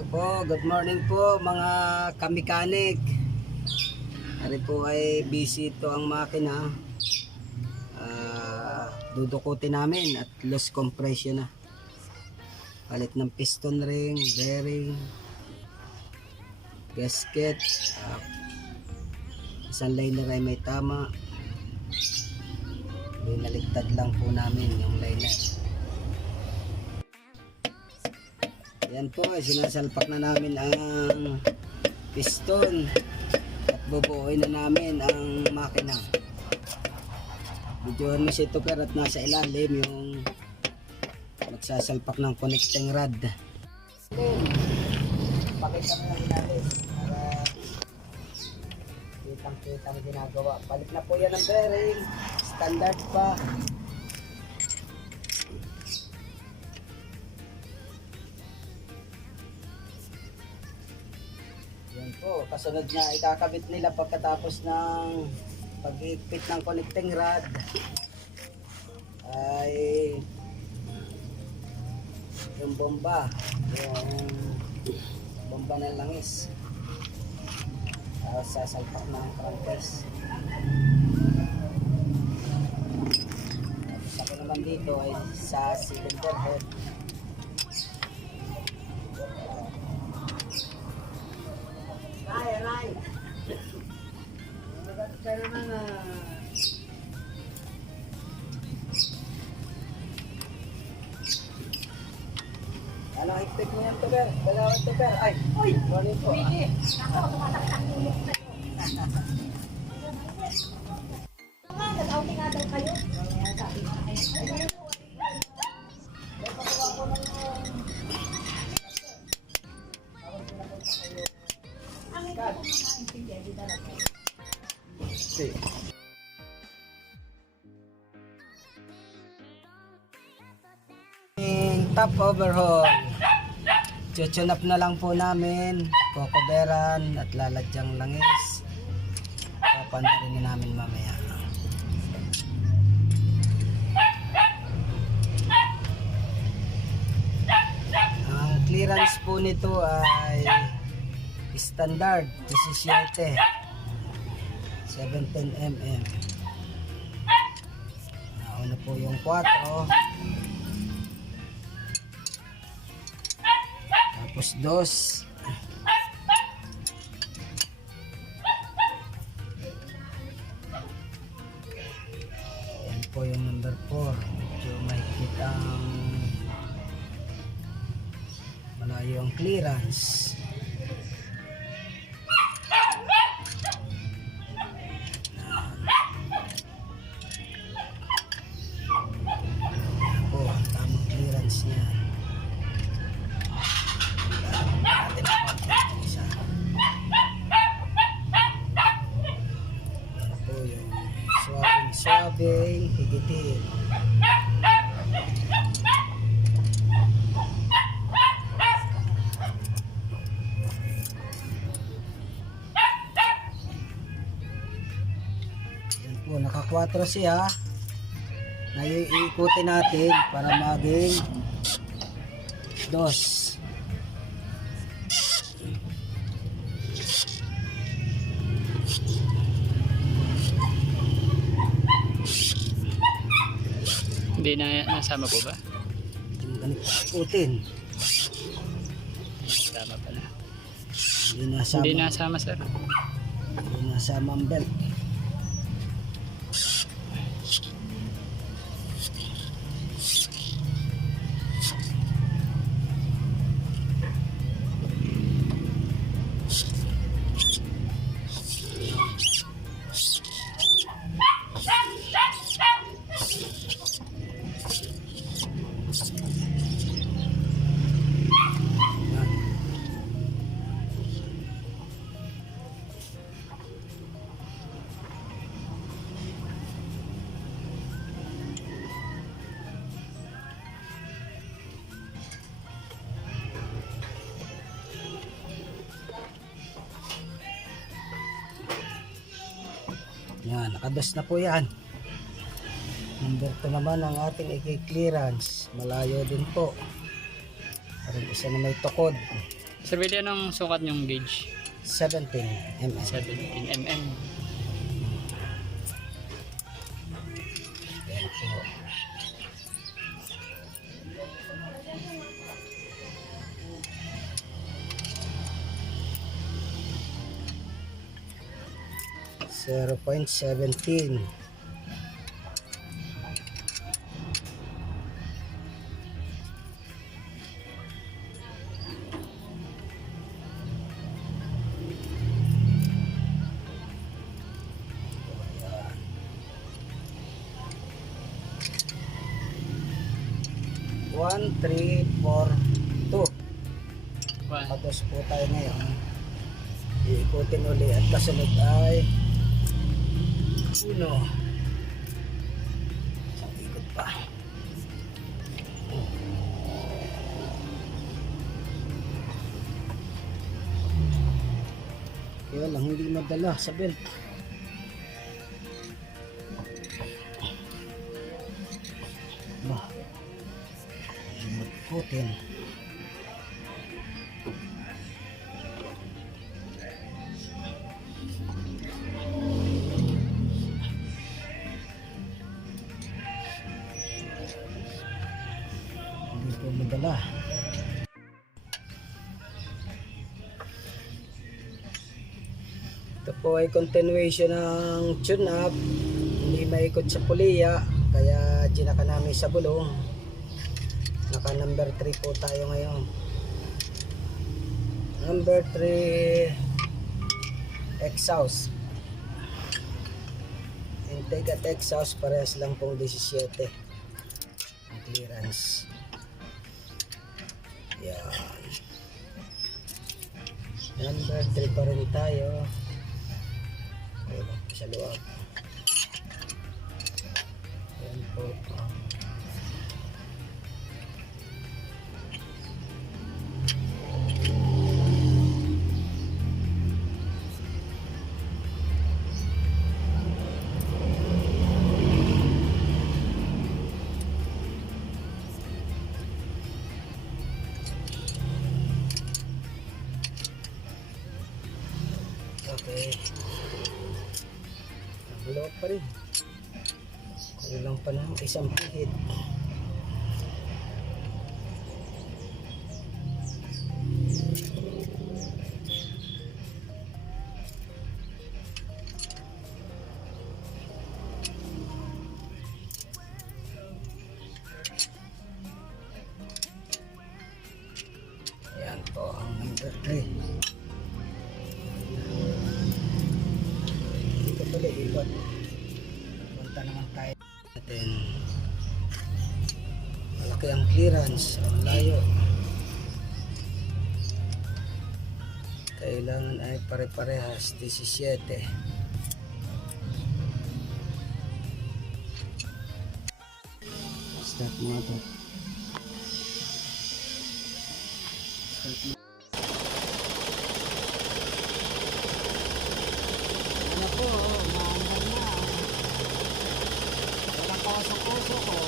So po, good morning po mga kamekanik. Ari po ay busy ito ang makina. Dudukutin namin at loose compression na. Palit ng piston ring, bearing, gasket. Isang liner ay may tama. Binaligtad lang po namin yung liner. Yan po, sinasalpak na namin ang piston at bubuuin na namin ang makina. Videohan mo si Tuper at nasa ilalim yung magsasalpak ng connecting rod. Pakita mo lang natin para kitang-kitang ginagawa. Palit na po yan ng bearing, standard pa. Yan po, kasunod na ikakabit nila pagkatapos ng pag-iikpit ng connecting rod ay yung bomba ng langis. Sasalpak ng crankcase. Tapos ako naman dito ay sa cylinder head. Ray. Kaya naman ano, higpit mo yan, Tuber? Dalawang Tuber. Ay, uy! Morning po. Pwede. Ako, tumatak-tak ulit sa'yo. Nag-outing nga daw kayo. Sabi ko kayo. Ang ito ko mga intindihan, di talaga. Okay. Top overhaul. Tune up na lang po namin. Kukuberan at laladyang langis. Papandarin na namin mamaya. Ang clearance po nito ay standard 17 mm. Nauna po yung 4, tapos 2, yan po yung number 4. Medyo mahigpit ang malayo ang clearance. Suabing higitin. Yan po, naka 4 siya. Ngayon iikutin natin para maging 2. Hindi na nasama po ba? Yung ganit ikutin. Tama pala. Hindi nasama sir. Hindi nasama ang belt. Yan, nakadas na po yan. Number 2 naman ang ating i-clearance. Malayo din po. Parang isa na may tukod. Sir Willie, anong sukat yung gauge? 17 mm. 17 mm. Yan po. Zero point 17. One, three, four, two. Patos po tayo ngayon. Iikutin uli at kasunod ay uno. Isang ikot pa. Kaya lang hindi madala sa belt. Bah. Putin. Hindi po madala. Ito po ay continuation ng tune-up. Hindi maikot sa puliya, kaya ginaka namin sa bulong. Naka number 3 po tayo ngayon. Number 3 exhaust. Intake at exhaust parehas lang pong 17 ang clearance. Yan. Number 3 pa rin tayo. Wala sa loob. Yan po. Okay. Malawak pa rin. Kulang pa ng isang pihit. Yan po ang number 3. Ikot. Punta naman tayo natin. Malaki ang clearance, ang layo. Kailangan ay pare-parehas 17. Start mo ito. Ano po, maandar na. Walang kausok-usok ko.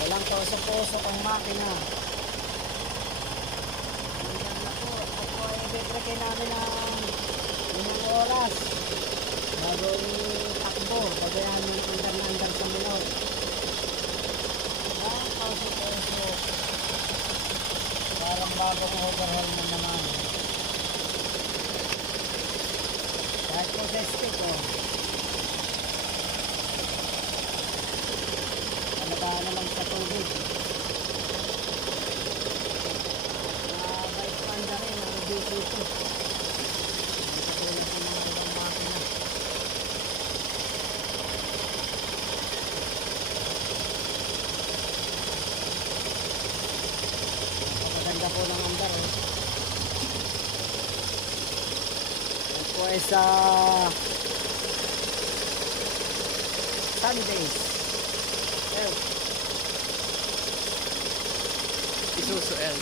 Walang kausok-usok ang makina. Ayan na po. Ito po ay ibibigay namin ng ilang oras bago itakbo. Pagayan yung andar-andar sa minot. Walang kausok-usok. Parang bagong overhaul na naman. Kahit po sa stick o. Talagaan na lang sa tubig. Bike panda rin ang busy ito. Tulad sa mga ibang makina. Maganda po ng andar eh. Yan po ay sa Sundays. Isuzu L.